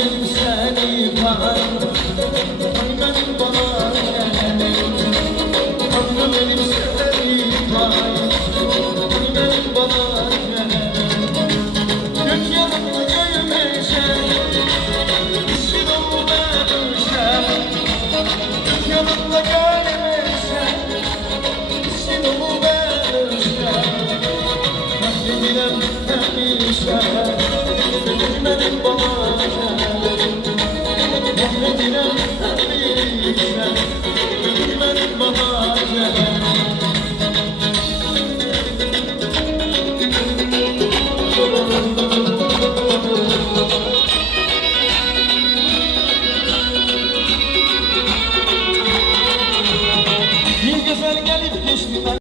benim seni var, ay benim bana gelelim. Tanrı benim seni var, ay benim bana gelelim. Gök yanımda göğmeşe, işin olu vermişe. Gök yanımda göğmeşe, işin olu vermişe. Kahvedirem demişe, benim bana